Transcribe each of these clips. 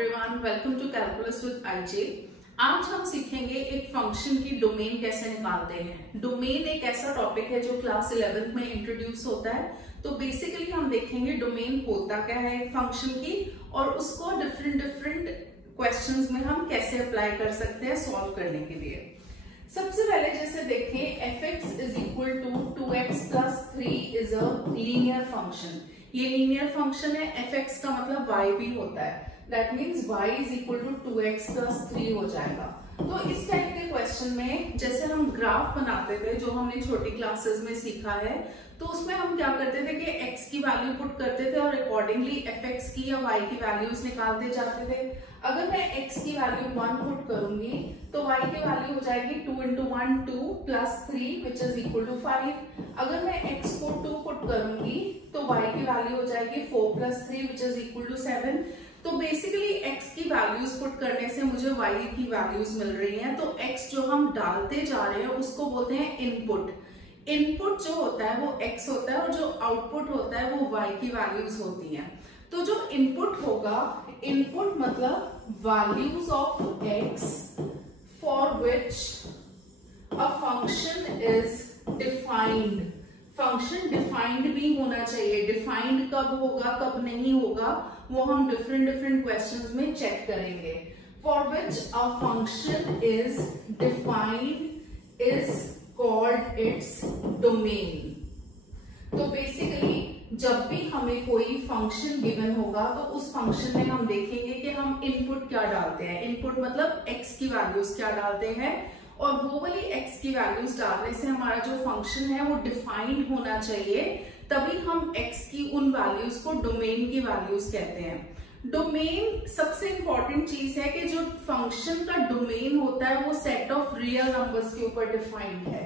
Everyone, welcome to calculus with IJ. आज हम सीखेंगे एक फंक्शन की डोमेन कैसे निकालते हैं। डोमेन एक ऐसा टॉपिक है जो क्लास 11th में इंट्रोड्यूस होता है। तो बेसिकली हम देखेंगे डोमेन होता क्या है एक फंक्शन की, और उसको डिफरेंट क्वेश्चंस में हम कैसे अप्लाई कर सकते हैं सॉल्व करने के लिए। सबसे पहले जैसे देखें fx is equal to 2x plus 3 is a linear function. ये लीनियर फंक्शन है, fx का मतलब y भी होता है, that means y is equal to 2x plus 3 हो जाएगा। तो इस टाइप के क्वेश्चन में जैसे हम ग्राफ बनाते थे जो हमने छोटी क्लासेस में सीखा है, तो उसमें हम क्या करते थे कि x की वैल्यू पुट करते थे और अकॉर्डिंगली fx की या y की वैल्यूज निकालते जाते थे। अगर मैं x की वैल्यू 1 पुट करूंगी तो y की वैल्यू हो जाएगी 2 into 1 2 plus 3 which is equal to 5। अगर मैं x को 2 पुट करूंगी तो y की वैल्यू हो जाएगी 4 plus 3 which is equal to 7। तो बेसिकली x की वैल्यूज पुट करने से मुझे y की वैल्यूज मिल रही हैं। तो x जो हम डालते जा रहे हैं उसको बोलते हैं इनपुट। इनपुट जो होता है वो x होता है और जो आउटपुट होता है वो y की वैल्यूज होती हैं। तो जो इनपुट होगा, इनपुट मतलब values of x for which a function is defined. Function defined भी होना चाहिए। डिफाइंड कब होगा कब नहीं होगा वो हम डिफरेंट क्वेश्चंस में चेक करेंगे। For which a function is defined is called its domain. तो बेसिकली जब भी हमें कोई फंक्शन गिवन होगा तो उस फंक्शन में हम देखेंगे कि हम इनपुट क्या डालते हैं। इनपुट मतलब x की वैल्यूज क्या डालते हैं, और वो वाली x की वैल्यूज डालने से हमारा जो फंक्शन है वो डिफाइंड होना चाहिए, तभी हम x की उन वैल्यूज को डोमेन की वैल्यूज कहते हैं। डोमेन सबसे इंपॉर्टेंट चीज है कि जो फंक्शन का डोमेन होता है वो सेट ऑफ रियल नंबर्स के ऊपर डिफाइंड है।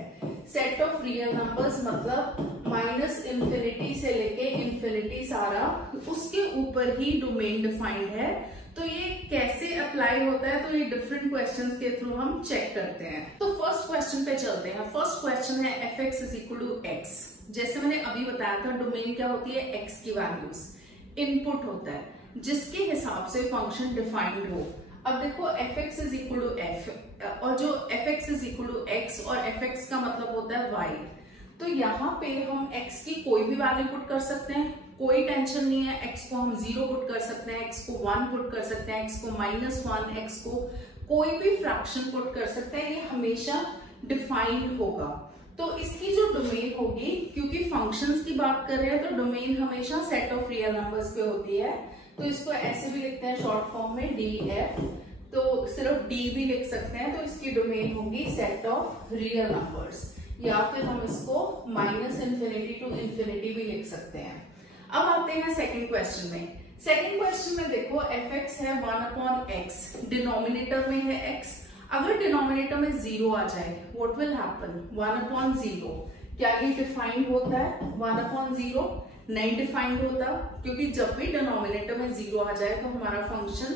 सेट ऑफ रियल नंबर्स मतलब माइनस इंफिनिटी से लेके इंफिनिटी सारा, उसके ऊपर ही डोमेन डिफाइंड है। तो ये कैसे अप्लाई होता है तो ये डिफरेंट क्वेश्चंस के थ्रू हम चेक करते हैं। तो फर्स्ट क्वेश्चन पे चलते हैं। फर्स्ट क्वेश्चन है fx is equal to x। जैसे मैंने अभी बताया था डोमेन क्या होती है, x की वैल्यूज। इनपुट होता है जिसके हिसाब से फंक्शन डिफाइंड हो। अब देखो fx is equal to f, और जो fx is equal to x और fx का मतलब होता है y। तो यहाँ पे हम x की कोई भी वैल्यू पुट कर सकते हैं, कोई टेंशन नहीं है। x को हम 0 पुट कर सकते हैं, x को 1 पुट कर सकते हैं, x को -1, x को कोई भी फ्रैक्शन पुट कर सकते हैं। ये हमेशा डिफाइंड होगा। तो इसकी जो डोमेन होगी, क्योंकि फंक्शंस की बात कर रहे हैं तो डोमेन हमेशा सेट ऑफ रियल नंबर्स पे होती है। तो इसको ऐसे भी लिखते हैं शॉर्ट फॉर्म में df, तो सिर्फ d भी लिख सकते हैं। तो इसकी डोमेन होगी सेट ऑफ रियल नंबर्स, या फिर हम इसको माइनस इंफिनिटी टू इंफिनिटी भी लिख सकते हैं। अब आते हैं सेकंड क्वेश्चन में। सेकंड क्वेश्चन में देखो fx है 1/x, डिनोमिनेटर में है x। अगर डिनोमिनेटर में 0 आ जाए व्हाट विल हैपन, 1/0। क्या ये डिफाइंड होता है 1/0? नहीं डिफाइंड होता, क्योंकि जब भी डिनोमिनेटर में 0 आ जाए तो हमारा फंक्शन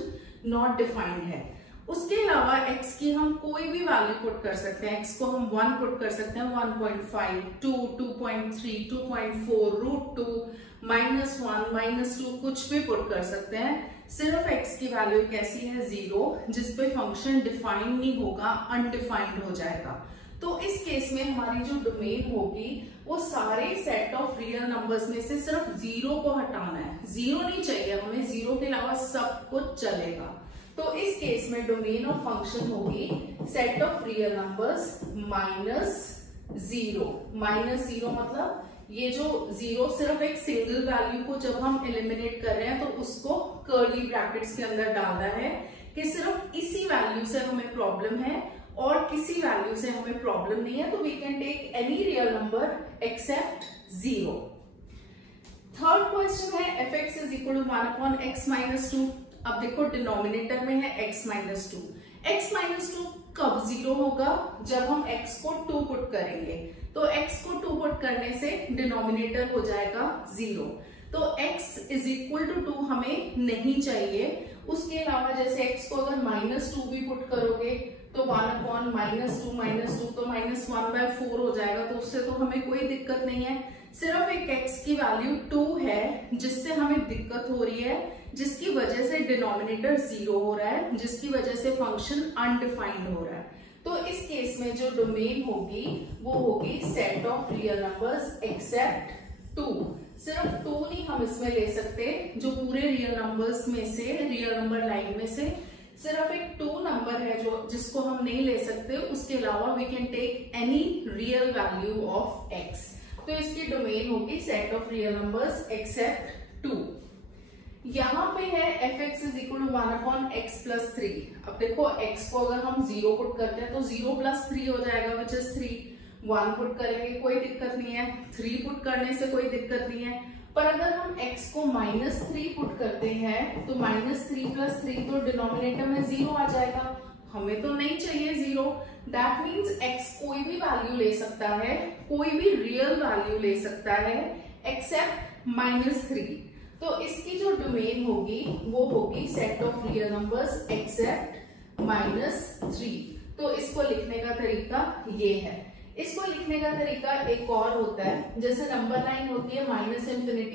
नॉट डिफाइंड है। उसके अलावा x की हम कोई भी वैल्यू पुट कर सकते हैं। x को हम 1 पुट कर सकते हैं, 1.5, 2, 2.3, 2.4, √2, -1, -2 कुछ भी पुट कर सकते हैं। सिर्फ x की वैल्यू कैसी है 0, जिसपे फंक्शन डिफाइंड नहीं होगा, अनडिफाइंड हो जाएगा। तो इस केस में हमारी जो डोमेन होगी वो सारे सेट ऑफ रियल नंबर्स में से सिर्फ 0 को हटाना है। 0 नहीं चाहिए हमें, 0 के अलावा सब कुछ चलेगा। तो इस केस में डोमेन ऑफ फंक्शन होगी सेट ऑफ रियल नंबर्स -0। -0 मतलब ये जो 0 सिर्फ एक सिंगल वैल्यू को जब हम एलिमिनेट कर रहे हैं तो उसको कर्ली ब्रैकेट्स के अंदर डालना है कि सिर्फ इसी वैल्यू से हमें प्रॉब्लम है और किसी वैल्यू से हमें प्रॉब्लम नहीं है। तो we can take any real number except 0। Third question है fx is equal to 1/x -2। अब देखो डिनोमिनेटर में है x -2। x -2 कब 0 होगा, जब हम x को 2 पुट करेंगे। तो x को 2 पुट करने से डिनोमिनेटर हो जाएगा 0। तो x इज इक्वल टू 2 हमें नहीं चाहिए। उसके अलावा जैसे x को अगर -2 भी पुट करोगे तो 1/-2 तो -1/4 हो जाएगा। तो उससे तो हमें कोई दिक्कत नहीं है। सिर्फ एक x की वैल्यू 2 है जिससे हमें दिक्कत हो रही है जिसकी वजह से डिनोमिनेटर 0 हो रहा है, जिसकी वजह से फंक्शन अनडिफाइंड हो रहा है। तो इस केस में जो डोमेन होगी वो होगी set of real numbers except 2। सिर्फ 2 नहीं हम इसमें ले सकते, जो पूरे रियल नंबर्स में से, रियल नंबर लाइन में से सिर्फ एक 2 नंबर है जो जिसको हम नहीं ले सकते, उसके अलावा we can take any real value of x। तो इसकी डोमेन होगी set of real numbers except 2। यहाँ पे है fx is equal to 1/x plus 3। अब देखो x को अगर हम 0 पुट करते हैं तो 0 प्लस 3 हो जाएगा विच इज 3। 1 पुट करेंगे कोई दिक्कत नहीं है, 3 पुट करने से कोई दिक्कत नहीं है। पर अगर हम x को -3 पुट करते हैं तो -3 प्लस 3 तो डिनोमिनेटर में 0 आ जाएगा। हमें तो नहीं चाहिए 0। दैट मीन्स x कोई भी वैल्यू ले सकता है, कोई भी रियल वैल्यू ले सकता है एक्सेप्ट -3। तो इसकी जो डोमेन होगी वो होगी set of real numbers accept -3। तो इसको लिखने का तरीका ये है। इसको लिखने का तरीका एक और होता है, जैसे नंबर लाइन होती है -∞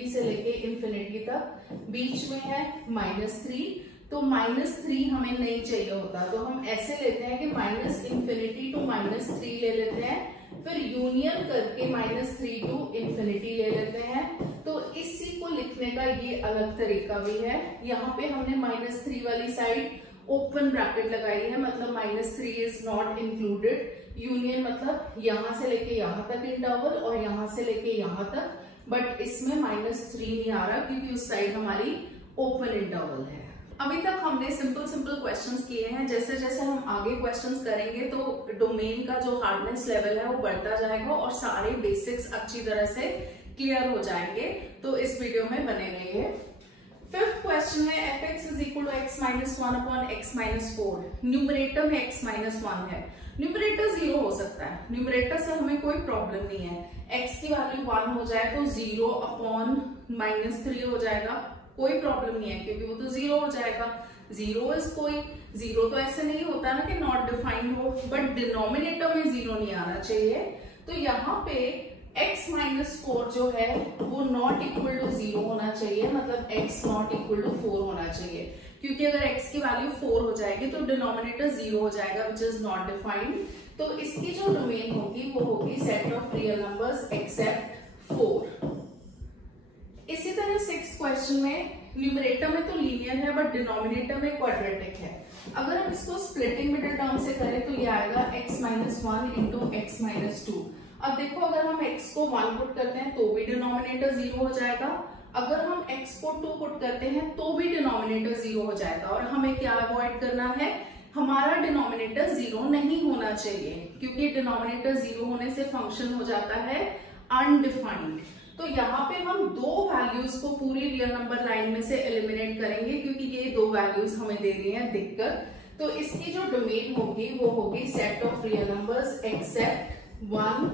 से लेके इंफिनिटी तक, बीच में है -3, तो -3 हमें नहीं चाहिए होता, तो हम ऐसे लेते हैं कि -∞ टू -3 ले लेते हैं, फिर यूनियन करके -3 टू इंफिनिटी ले लेते हैं। तो इसी को लिखने का ये अलग तरीका भी है। यहाँ पे हमने -3 वाली साइड ओपन ब्रैकेट लगाई है, मतलब -3 इज नॉट इंक्लूडेड। यूनियन मतलब यहां से लेके यहां तक इंटरवल और यहां से लेके यहां तक, बट इसमें -3 नहीं आ रहा क्योंकि उस साइड हमारी ओपन इंटरवल है। अभी तक हमने सिंपल क्वेश्चंस किए हैं। जैसे जैसे हम आगे क्वेश्चंस करेंगे तो डोमेन का जो हार्डनेस लेवल है वो बढ़ता जाएगा और सारे बेसिक्स अच्छी तरह से क्लियर हो जाएंगे। तो इस वीडियो में बने रहिए। फिफ्थ क्वेश्चन में fx is equal to x minus 1/x minus 4। Numerator में x माइनस 1 है, न्यूमरेटर 0 हो सकता है, न्यूमरेटर से हमें कोई प्रॉब्लम नहीं है। x की वैल्यू 1 हो जाए तो 0/-3 हो जाएगा, कोई प्रॉब्लम नहीं है क्योंकि वो तो 0 हो जाएगा। 0 तो ऐसे नहीं होता ना कि नॉट डिफाइंड हो, बट डिनोमिनेटर में 0 नहीं आना चाहिए। तो यहाँ पे x माइनस 4 जो है वो नॉट इक्वल टू 0 होना चाहिए, मतलब x नॉट इक्वल टू 4 होना चाहिए, क्योंकि अगर x की वैल्यू 4 हो जाएगी तो डिनोमिनेटर 0 हो जाएगा विच इज नॉट डिफाइंड। तो इसकी जो डोमेन होगी वो होगी set of real numbers accept 4। इसी तरह 6th क्वेश्चन में न्यूमरेटर में तो लीनियर है बट डिनोमिनेटर में क्वाड्रेटिक है। अगर हम इसको स्प्लिटिंग मिडिल टर्म से करें तो ये आएगा x minus 1 into x minus 2। अब देखो अगर हम x को 1 पुट करते हैं तो भी डिनोमिनेटर 0 हो जाएगा, अगर हम x को 2 पुट करते हैं तो भी डिनोमिनेटर 0 हो जाएगा। और हमें क्या अवॉइड करना है, हमारा डिनोमिनेटर 0 नहीं होना चाहिए, क्योंकि डिनोमिनेटर 0 होने से फंक्शन हो जाता है अनडिफाइंड। तो यहाँ पे हम 2 वैल्यूज को पूरी रियल नंबर लाइन में से एलिमिनेट करेंगे क्योंकि ये 2 वैल्यूज हमें दे रही हैं दिक्कत। तो इसकी जो डोमेन होगी वो होगी set of real numbers accept 1,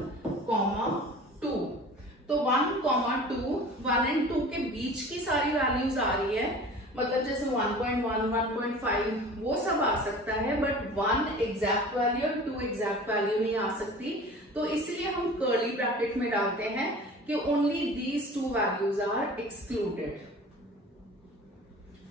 2। तो 1, 2, 1 एंड 2 के बीच की सारी वैल्यूज आ रही है, मतलब जैसे 1.1, 1.5 वो सब आ सकता है, बट 1 एग्जैक्ट वैल्यू और 2 एग्जैक्ट वैल्यू नहीं आ सकती। तो इसलिए हम कर्ली ब्रैकेट में डालते हैं कि only these 2 values are excluded.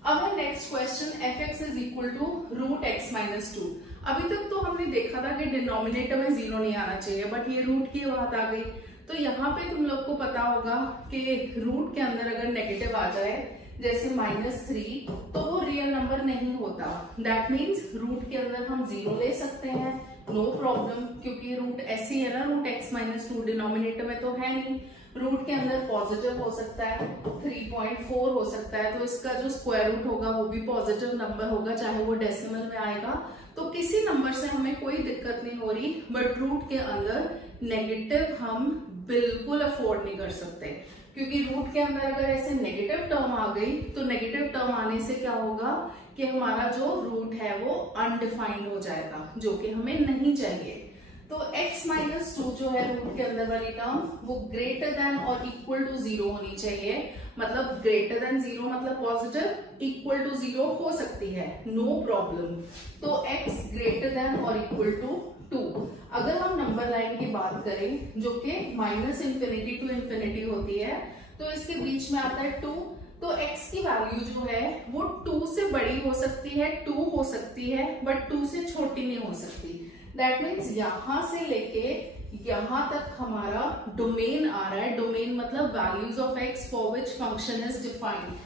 अब है next question, fx is equal to root x minus 2। अभी तक तो हमने देखा था कि डिनोमिनेटर में 0 नहीं आना चाहिए, बट ये रूट की बात आ गई। तो यहाँ पे तुम लोग को पता होगा कि रूट के अंदर अगर नेगेटिव आ जाए जैसे -3 तो वो रियल नंबर नहीं होता। दैट मीन्स रूट के अंदर हम 0 ले सकते हैं, नो प्रॉब्लम, क्योंकि रूट ऐसी है ना, रूट x माइनस 2 डिनोमिनेटर में तो है नहीं। रूट के अंदर पॉजिटिव हो सकता है, 3.4 हो सकता है, तो इसका जो स्क्वायर रूट होगा वो भी पॉजिटिव नंबर होगा, चाहे वो डेसिमल में आएगा। तो किसी नंबर से हमें कोई दिक्कत नहीं हो रही, बट रूट के अंदर नेगेटिव हम बिल्कुल अफोर्ड नहीं कर सकते, क्योंकि रूट के अंदर अगर ऐसे नेगेटिव टर्म आ गई तो नेगेटिव टर्म आने से क्या होगा कि हमारा जो रूट है वो अनडिफाइंड हो जाएगा, जो कि हमें नहीं चाहिए। तो x माइनस 2 जो है रूट के अंदर वाली टर्म वो ग्रेटर देन और इक्वल टू 0 होनी चाहिए, मतलब ग्रेटर देन 0 मतलब पॉजिटिव, इक्वल टू 0 हो सकती है, नो प्रॉब्लम। तो x ग्रेटर देन और इक्वल टू 2। अगर हम नंबर लाइन की बात करें जो कि -∞ टू इंफिनिटी होती है, तो इसके बीच में आता है 2, तो x की वैल्यू जो है वो 2 से बड़ी हो सकती है, 2 हो सकती है, बट 2 से छोटी नहीं हो सकती। दैट मीन्स यहां से लेके यहां तक हमारा डोमेन आ रहा है। डोमेन मतलब values of x for which function is defined.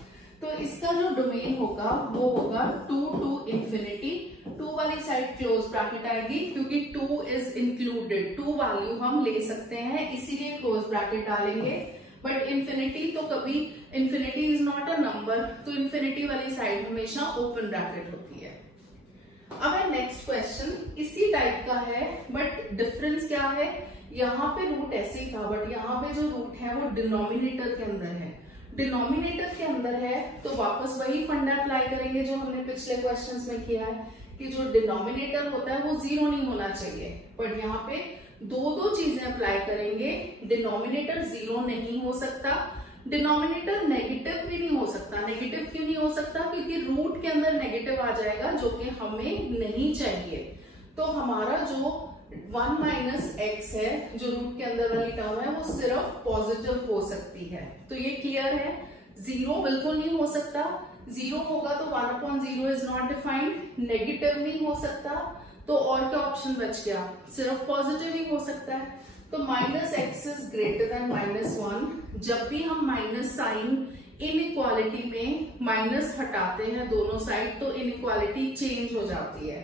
तो इसका जो डोमेन होगा वो होगा 2 टू इंफिनिटी। 2 वाली साइड क्लोज ब्रैकेट आएगी क्योंकि 2 इज इंक्लूडेड, 2 वैल्यू हम ले सकते हैं इसीलिए क्लोज ब्रैकेट डालेंगे। बट इंफिनिटी तो कभी, infinity is not a number, तो इंफिनिटी वाली साइड हमेशा ओपन ब्रैकेट होती है। अब है नेक्स्ट क्वेश्चन, इसी टाइप का है बट डिफरेंस क्या है, यहाँ पे रूट ऐसे ही था बट यहाँ पे जो रूट है वो डिनोमिनेटर के अंदर है। डिनोमिनेटर के अंदर है तो वापस वही फंडा अप्लाई करेंगे जो हमने पिछले क्वेश्चंस में किया है कि जो डिनोमिनेटर होता है वो 0 नहीं होना चाहिए, बट यहाँ पे दो चीजें अप्लाई करेंगे। डिनोमिनेटर 0 नहीं हो सकता, डिनोमिनेटर नेगेटिव भी नहीं हो सकता। नेगेटिव क्यों नहीं हो सकता, क्योंकि रूट के अंदर नेगेटिव आ जाएगा जो कि हमें नहीं चाहिए। तो हमारा जो 1 माइनस एक्स है, जो रूट के अंदर वाली टर्म है, वो सिर्फ पॉजिटिव हो सकती है। तो ये क्लियर है, 0 बिल्कुल नहीं हो सकता। 0 होगा तो 1/0 इज नॉट डिफाइंड, नेगेटिव नहीं हो सकता। तो और क्या ऑप्शन बच गया, सिर्फ पॉजिटिव ही हो सकता है। तो minus x is greater than -1। जब भी हम माइनस साइन इनइक्वालिटी में माइनस हटाते हैं दोनों साइड तो इनइक्वालिटी चेंज हो जाती है।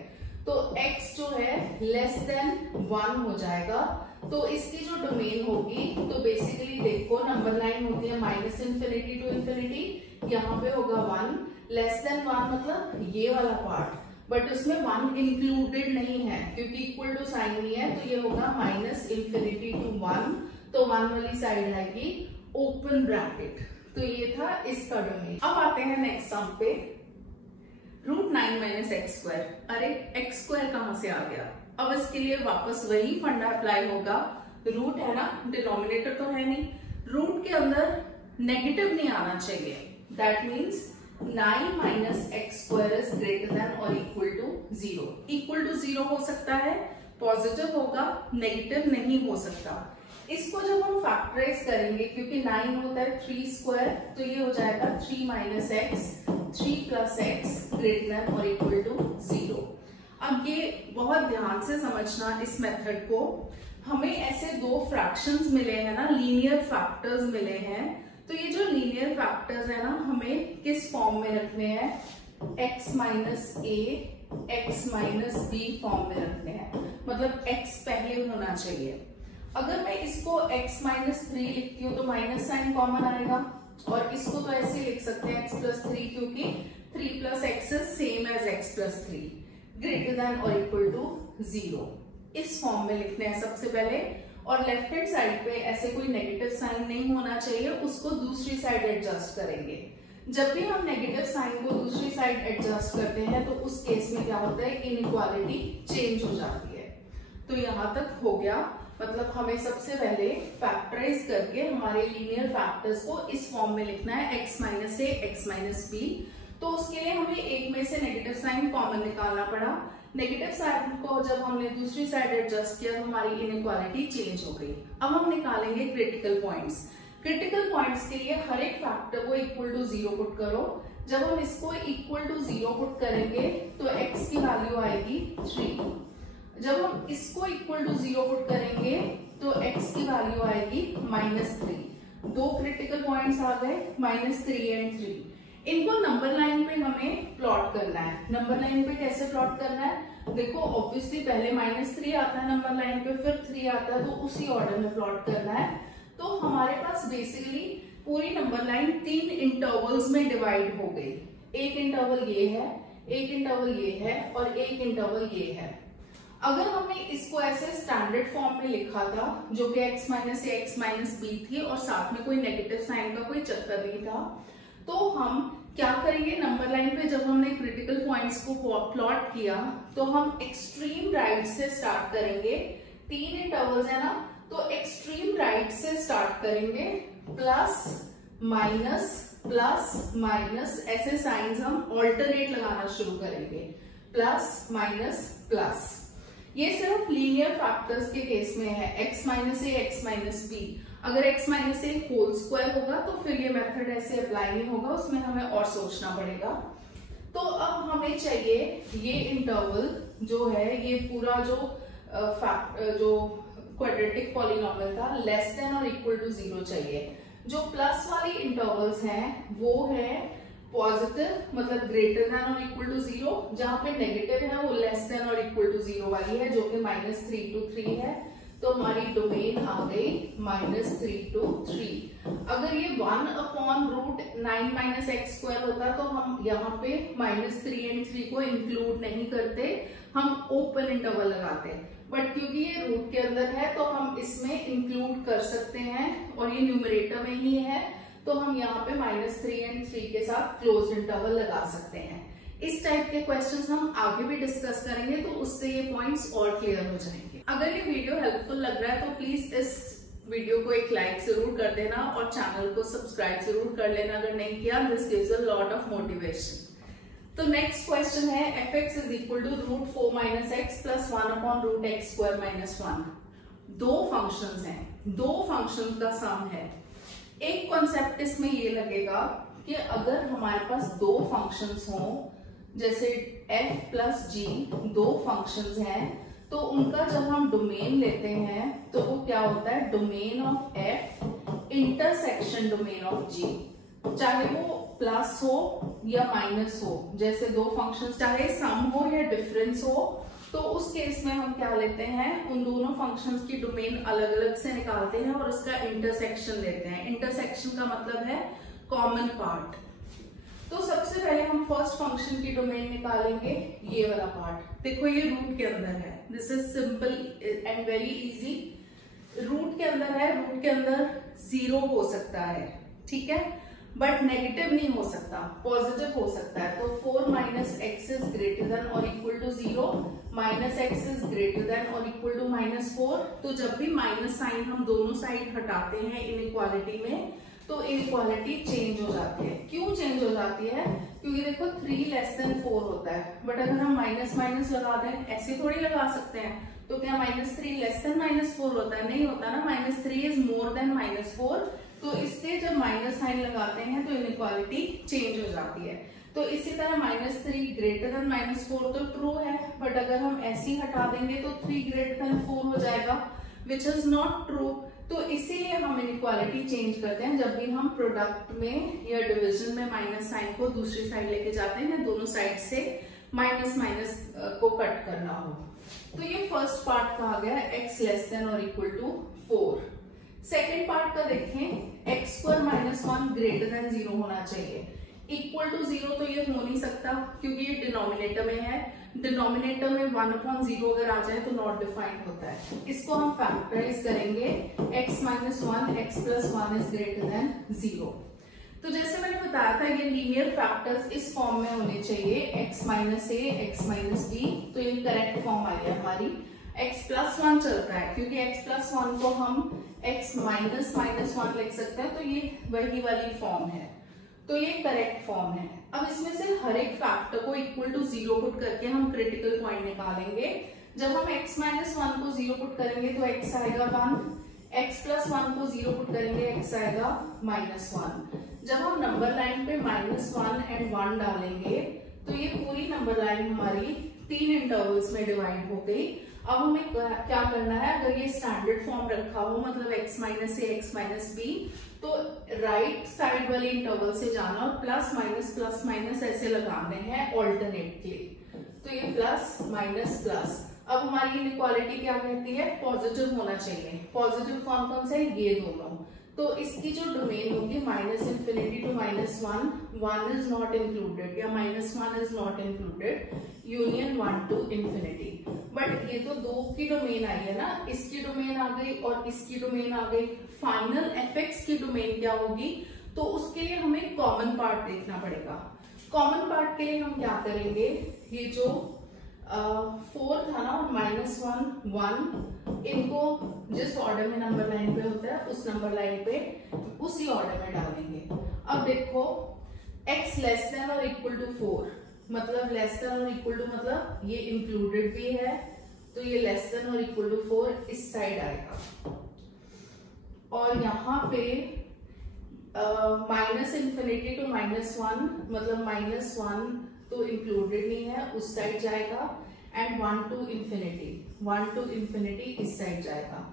तो x जो है लेस देन 1 हो जाएगा। तो इसकी जो डोमेन होगी तो बेसिकली देखो नंबर लाइन होती है -इंफिनिटी टू इंफिनिटी, यहाँ पे होगा 1, लेस देन 1 मतलब ये वाला पार्ट, बट उसमें 1 इंक्लूडेड नहीं है क्योंकि इक्वल टू साइन नहीं है, तो ये होगा -इंफिनिटी टू 1। तो 1 वाली साइड आएगी ओपन ब्रैकेट। तो ये था इसका डोमेन। अब आते हैं नेक्स्ट सम पे, √9 माइनस एक्स स्क्वायर। अरे एक्स स्क्वायर कहां से आ गया, अब इसके लिए वापस वही फंडा अप्लाई होगा। रूट है ना, डिनोमिनेटर तो है नहीं, रूट के अंदर नेगेटिव नहीं आना चाहिए। That means 9 minus x square is greater than और इक्वल टू 0। इक्वल टू 0 हो सकता है, पॉजिटिव होगा, नेगेटिव नहीं हो सकता। इसको जब हम फैक्टराइज करेंगे, क्योंकि 9 होता है 3 स्क्वायर, तो ये हो जाएगा 3 minus x, 3 plus x greater than और इक्वल टू 0। अब ये बहुत ध्यान से समझना इस मेथड को। हमें ऐसे दो फ्रैक्शंस मिले हैं ना, लीनियर फैक्टर्स मिले हैं, तो ये जो लीनियर फैक्टर्स है ना, हमें किस फॉर्म में रखने हैं, x माइनस ए, एक्स माइनस बी फॉर्म में रखने हैं। मतलब x पहले होना चाहिए। अगर मैं इसको x माइनस 3 लिखती हूँ तो माइनस साइन कॉमन आएगा, और इसको तो ऐसे लिख सकते हैं x प्लस 3, क्योंकि 3 plus x is same as x plus 3 greater than और इक्वल टू 0। इस फॉर्म में लिखने हैं सबसे पहले, और लेफ्ट हैंड साइड पे ऐसे कोई नेगेटिव साइन नहीं होना चाहिए, उसको दूसरी साइड एडजस्ट करेंगे। जब भी हम नेगेटिव साइन को दूसरी साइड एडजस्ट करते हैं तो उस केस में क्या होता है, इनइक्वालिटी चेंज हो जाती है। तो यहां तक हो गया, मतलब हमें सबसे पहले फैक्टराइज करके हमारे लीनियर फैक्टर्स को इस फॉर्म में लिखना है, x माइनस ए, एक्स माइनस बी। तो उसके लिए हमें एक में से नेगेटिव साइन कॉमन निकालना पड़ा। नेगेटिव साइन को जब हमने दूसरी साइड एडजस्ट किया तो हमारी इनइक्वालिटी चेंज हो गई। अब हम निकालेंगे क्रिटिकल पॉइंट्स। क्रिटिकल पॉइंट्स के लिए हर एक फैक्टर को इक्वल टू 0 पुट करो। जब हम इसको इक्वल टू 0 पुट करेंगे तो x की वैल्यू आएगी 3। जब हम इसको इक्वल टू 0 पुट करेंगे तो x की वैल्यू आएगी -3। दो क्रिटिकल पॉइंट्स आ गए, -3 एंड 3। इनको नंबर लाइन पे हमें प्लॉट करना है। नंबर लाइन पे कैसे प्लॉट करना है, देखो ऑब्वियसली पहले -3 आता है नंबर लाइन पे, फिर 3 आता है, तो उसी ऑर्डर में प्लॉट करना है। तो हमारे पास बेसिकली पूरी नंबर लाइन 3 इंटरवल्स में डिवाइड हो गई। एक इंटरवल ये है, एक इंटरवल ये है और एक इंटरवल ये है। अगर हमने इसको ऐसे स्टैंडर्ड फॉर्म में लिखा था, जो कि x माइनस ए, एक्स माइनस बी थी, और साथ में कोई नेगेटिव साइन का कोई चक्कर नहीं था, तो हम क्या करेंगे, नंबर लाइन पे जब हमने क्रिटिकल पॉइंट्स को प्लॉट किया तो हम एक्सट्रीम राइट से स्टार्ट करेंगे। 3 इंटरवल्स है ना, तो एक्सट्रीम राइट से स्टार्ट करेंगे, प्लस माइनस ऐसे साइंस हम ऑल्टरनेट लगाना शुरू करेंगे, प्लस माइनस प्लस। ये सिर्फ लीनियर फैक्टर्स के केस में है, x माइनस ए, एक्स माइनस बी। अगर x माइनस ए होल स्क्वायर होगा तो फिर ये मेथड ऐसे अप्लाई नहीं होगा, उसमें हमें और सोचना पड़ेगा। तो अब हमें चाहिए ये इंटरवल जो है, ये पूरा जो जो क्वाड्रेटिक पॉलिनॉमियल था लेस देन और इक्वल टू 0 चाहिए। जो प्लस वाली इंटरवल्स हैं वो है पॉजिटिव, मतलब ग्रेटर देन और इक्वल टू 0, जहां पे नेगेटिव है वो लेस देन और इक्वल टू 0 वाली है, जो कि -3 to 3 है। तो हमारी डोमेन आ गई -3 to 3। अगर ये 1/√9 - x² होता तो हम यहाँ पे -3 and 3 को इंक्लूड नहीं करते, हम ओपन इंटरवल लगाते। बट क्योंकि ये रूट के अंदर है तो हम इसमें इंक्लूड कर सकते हैं और ये न्यूमरेटर में ही है, तो हम यहाँ पे -3 and 3 के साथ क्लोज इंटरवल लगा सकते हैं। इस टाइप के क्वेश्चंस हम आगे भी डिस्कस करेंगे, तो उससे ये पॉइंट्स और क्लियर हो जाएंगे। अगर ये वीडियो हेल्पफुल लग रहा है तो प्लीज इस वीडियो को एक लाइक जरूर कर देना और चैनल को सब्सक्राइब जरूर कर लेना अगर नहीं किया। This gives a lot of motivation. तो नेक्स्ट क्वेश्चन है f(x) = √4 - x + 1/√x² - 1। दो फंक्शंस हैं, दो फंक्शंस का सम है। एक कॉन्सेप्ट इसमें ये लगेगा कि अगर हमारे पास दो फंक्शंस हों, जैसे f + g दो फंक्शंस हैं, तो उनका जब हम डोमेन लेते हैं तो वो क्या होता है, domain of f intersection domain of g, चाहे वो प्लस हो या माइनस हो। जैसे दो फंक्शंस चाहे सम हो या डिफरेंस हो, तो उस केस में हम क्या लेते हैं, उन दोनों फंक्शंस की डोमेन अलग अलग से निकालते हैं और उसका इंटरसेक्शन लेते हैं। इंटरसेक्शन का मतलब है कॉमन पार्ट। तो सबसे पहले हम फर्स्ट फंक्शन की डोमेन निकालेंगे, ये वाला पार्ट। देखो ये रूट के अंदर है, this is simple and very easy. Root के अंदर है, रूट के अंदर 0 हो सकता है, ठीक है, बट नेगेटिव नहीं हो सकता, पॉजिटिव हो सकता है। तो 4 - x is greater than or equal to 0, -x is greater than or equal to -4। तो जब भी माइनस साइन हम दोनों साइड हटाते हैं इनइक्वालिटी में, तो इनइक्वालिटी चेंज हो जाती है। क्यों चेंज हो जाती है, क्योंकि देखो 3 < 4 होता है, बट अगर हम माइनस माइनस लगा दें, ऐसे थोड़ी लगा सकते हैं, तो क्या -3 < -4 होता है, नहीं होता ना, -3 is more than -4। तो इससे जब माइनस साइन लगाते हैं तो इनइक्वालिटी चेंज हो जाती है। तो इसी तरह -3 greater than -4 तो ट्रू है, बट अगर हम ऐसे ही हटा देंगे तो 3 greater than 4 हो जाएगा, विच इज नॉट ट्रू। तो इसीलिए हम इनइक्वालिटी चेंज करते हैं जब भी हम प्रोडक्ट में या डिवीजन में माइनस साइन को दूसरी साइड लेके जाते हैं, दोनों साइड से माइनस माइनस को कट करना हो। तो ये फर्स्ट पार्ट का आ गया x < = 4। सेकेंड पार्ट का देखें, x² - 1 greater than 0 होना चाहिए। इक्वल टू 0 तो ये हो नहीं सकता क्योंकि ये डिनोमिनेटर में है। डिनोमिनेटर में 1/0 अगर आ जाए तो नॉट डिफाइंड होता है। इसको हम फैक्टराइज करेंगे, x - 1 x + 1 is greater than 0। तो जैसे मैंने बताया था ये लीनियर फैक्टर्स इस फॉर्म में होने चाहिए, x - a x - b। तो ये करेक्ट फॉर्म आई है हमारी। x + 1 चलता है क्योंकि x + 1 को हम x - -1 लिख सकते हैं, तो ये वही वाली फॉर्म है, तो ये करेक्ट फॉर्म है। अब इसमें से हर एक फैक्टर को इक्वल टू 0 पुट करके हम क्रिटिकल पॉइंट निकालेंगे। जब हम x - 1 को 0 पुट करेंगे तो x आएगा 1, x + 1 को 0 पुट करेंगे x आएगा -1। जब हम नंबर लाइन पे -1 and 1 डालेंगे तो ये पूरी नंबर लाइन हमारी 3 इंटरवल्स में डिवाइड हो गई। अब हमें क्या करना है, अगर ये स्टैंडर्ड फॉर्म रखा हो, मतलब x - a x - b, तो राइट साइड वाले इंटरवल से जाना और प्लस माइनस ऐसे लगाने हैं ऑल्टरनेटली। तो ये प्लस। अब हमारी इनइक्वालिटी क्या कहती है, पॉजिटिव होना चाहिए। पॉजिटिव कौन कौन से, ये दोनों। तो इसकी जो डोमेन होगी -∞ to -1, 1 is not included या -1 is not included, union 1 to ∞। But ये तो दो की डोमेन आई है ना, इसकी डोमेन आ गई और इसकी डोमेन आ गई। फाइनल f(x) की डोमेन क्या होगी, तो उसके लिए हमें कॉमन पार्ट देखना पड़ेगा। कॉमन पार्ट के लिए हम क्या करेंगे, ये जो 4 था ना और -1 1, इनको जिस ऑर्डर में नंबर लाइन पे होता है उस नंबर लाइन पे उसी ऑर्डर में डालेंगे। अब देखो x < = 4, मतलब < मतलब ये इंक्लूडेड भी है, तो ये < <4 इस साइड आएगा। और यहाँ पे माइनस इन्फिनिटी टू -1, मतलब -1 तो इंक्लूडेड नहीं है, उस साइड जाएगा, एंड 1 to infinity इस साइड जाएगा।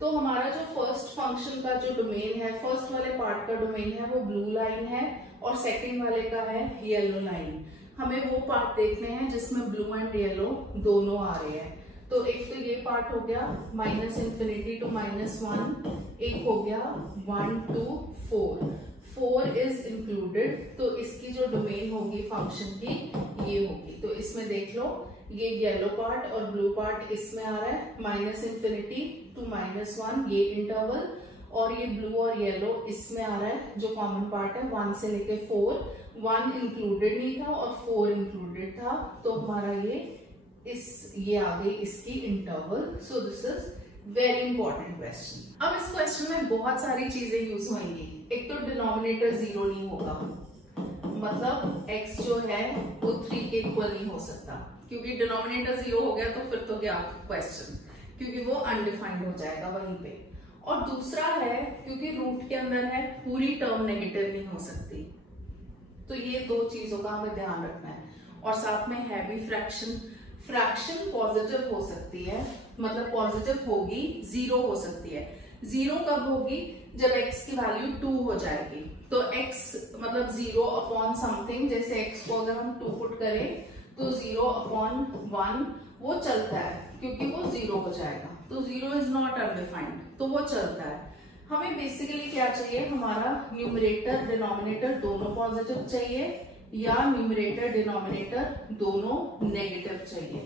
तो हमारा जो फर्स्ट फंक्शन का जो डोमेन है, फर्स्ट वाले पार्ट का डोमेन है वो ब्लू लाइन है, और सेकंड वाले का है येलो लाइन। हमें वो पार्ट देखने हैं जिसमें ब्लू एंड येलो दोनों आ रहे हैं। तो एक तो ये पार्ट हो गया -इन्फिनिटी टू -1, एक हो गया 1 to 4 इज इंक्लूडेड, तो इसकी जो डोमेन होगी फंक्शन की ये होगी। तो इसमें देख लो, ये येलो पार्ट और ब्लू पार्ट इसमें आ रहा है, -इन्फिनिटी टू -1 ये इंटरवल, और ये ब्लू और येलो इसमें आ रहा है जो कॉमन पार्ट है 1 से लेके 4। 1 इंक्लूडेड नहीं था और 4 इंक्लूडेड था, तो हमारा ये आ गई इसकी interval. So this is very important question. अब इस क्वेश्चन में बहुत सारी चीजें यूज होंगी। एक तो डिनोमिनेटर 0 नहीं होगा, मतलब x जो है वो 3 के इक्वल नहीं हो सकता, क्योंकि डिनोमिनेटर 0 हो गया तो फिर तो क्या क्वेश्चन, क्योंकि वो अनडिफाइंड हो जाएगा वहीं पे। और दूसरा है क्योंकि रूट के अंदर है, पूरी टर्म नेगेटिव नहीं हो सकती। तो ये दो चीजों का हमें ध्यान रखना है। और साथ में है भी फ्रैक्शन पॉजिटिव हो सकती है, मतलब पॉजिटिव होगी, 0 हो सकती है। 0 कब होगी? जब x की वैल्यू 2 हो जाएगी। तो x मतलब 0 अपॉन समथिंग, जैसे x को अगर हम 2 पुट करें तो 0 अपॉन 1 वो चलता है, क्योंकि वो 0 हो जाएगा। तो 0 इज नॉट अनडिफाइंड, तो वो चलता है। हमें बेसिकली क्या चाहिए, हमारा न्यूमरेटर डिनोमिनेटर दोनों पॉजिटिव चाहिए, या न्यूमरेटर डिनोमिनेटर दोनों नेगेटिव चाहिए।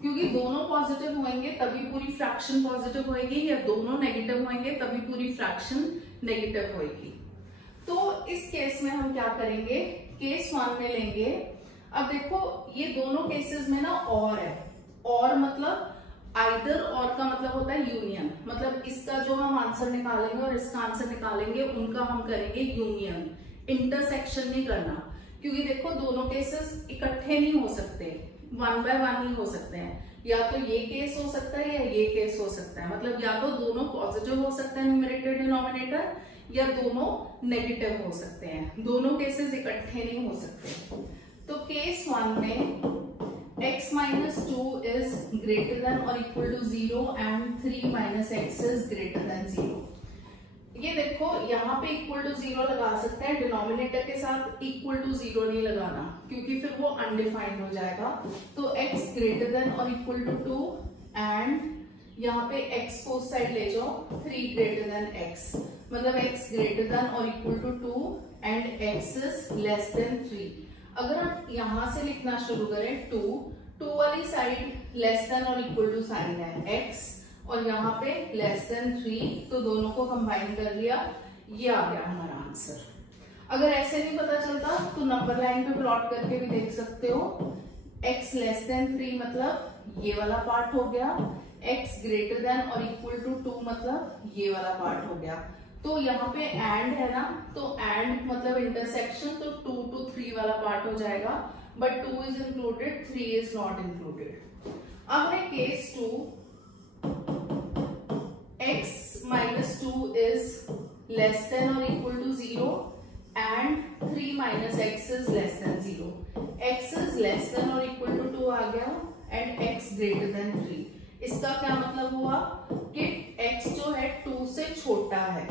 क्योंकि दोनों पॉजिटिव होंगे तभी पूरी फ्रैक्शन पॉजिटिव होएगी, या दोनों नेगेटिव होंगे तभी पूरी फ्रैक्शन नेगेटिव होएगी। तो इस केस में हम क्या करेंगे, केस 1 में लेंगे। अब देखो ये दोनों केसेस में ना और है, और मतलब आइदर और का मतलब होता है यूनियन, मतलब इसका जो हम आंसर निकालेंगे और इसका आंसर निकालेंगे उनका हम करेंगे यूनियन, इंटरसेक्शन नहीं करना। क्योंकि देखो दोनों केसेस इकट्ठे नहीं हो सकते, 1 by 1 नहीं हो सकते हैं, या तो ये केस हो सकता है या ये केस हो सकता है। मतलब या तो दोनों पॉजिटिव हो सकते हैं न्यूमरेटर डिनोमिनेटर, या दोनों नेगेटिव हो सकते हैं, दोनों केसेस इकट्ठे नहीं हो सकते। तो केस 1 में x minus 2 is greater than or equal to 0 and 3 minus x is greater than 0। ये देखो यहाँ पे इक्वल टू 0 लगा सकते हैं, डिनोमिनेटर के साथ इक्वल टू 0 नहीं लगाना, क्योंकि फिर वो अनडिफाइंड हो जाएगा। तो x ग्रेटर देन और इक्वल टू 2, एंड यहाँ पे x को उस साइड ले जाओ, 3 ग्रेटर देन x, मतलब x ग्रेटर देन और equal to 2 and x is less than 3। अगर हम यहां से लिखना शुरू करें 2 वाली साइड लेस देन और इक्वल टू साइन है x, और यहाँ पे लेस देन 3, तो दोनों को कंबाइन कर लिया, ये आ गया हमारा आंसर। अगर ऐसे नहीं पता चलता तो नंबर लाइन पे प्लॉट करके भी देख सकते हो। x लेस देन 3 मतलब ये वाला पार्ट हो गया, x ग्रेटर देन और इक्वल टू 2 मतलब ये वाला पार्ट हो गया। तो यहाँ पे एंड है ना, तो एंड मतलब इंटरसेक्शन, तो 2 to 3 वाला पार्ट हो जाएगा, but 2 is included, 3 is not included. अब है case 2, x minus 2 is less than or equal to 0 and 3 minus x is less than 0। x is less than or equal to 2 आ गया and x greater than 3। इसका क्या मतलब हुआ कि x जो है 2 से छोटा है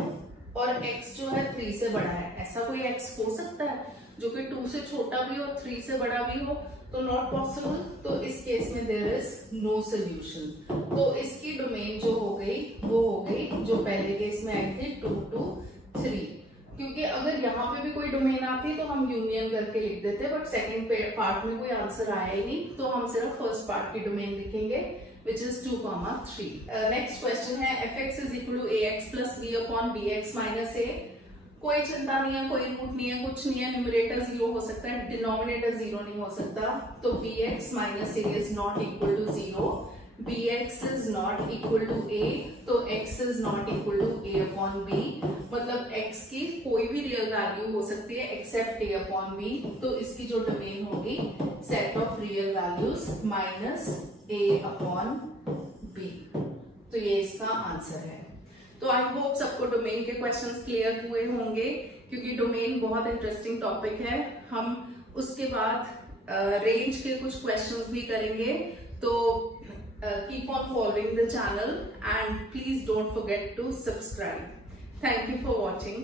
और x जो है 3 से बड़ा है। ऐसा कोई x हो सकता है जो कि 2 से छोटा भी हो 3 से बड़ा भी हो? तो नॉट पॉसिबल। तो इस केस में देयर इज नो सोल्यूशन। तो इसकी डोमेन जो हो गई वो हो गई जो पहले केस में आई थी 2 to 3, क्योंकि अगर यहाँ पे भी कोई डोमेन आती तो हम यूनियन करके लिख देते, बट सेकंड पार्ट में कोई आंसर आया ही नहीं, तो हम सिर्फ फर्स्ट पार्ट की डोमेन लिखेंगे which is 2, 3। नेक्स्ट क्वेश्चन है fx is equal to ax plus b upon bx minus a। कोई चिंता नहीं है, कोई रूट नहीं है, कुछ नहीं है, न्यूमरेटर 0 हो सकता है, डिनोमिनेटर 0 नहीं हो सकता। तो bx minus a is not equal to 0, bx is not equal to a, तो x is not equal to a upon b, मतलब x की कोई भी रियल वैल्यू हो सकती है एक्सेप्ट a upon b। तो इसकी जो डोमेन होगी set of real values minus a upon b। तो ये इसका आंसर है। तो आई होप सबको डोमेन के क्वेश्चंस क्लियर हुए होंगे, क्योंकि डोमेन बहुत इंटरेस्टिंग टॉपिक है। हम उसके बाद रेंज के कुछ क्वेश्चंस भी करेंगे। तो keep on following the channel and please don't forget to subscribe. Thank you for watching.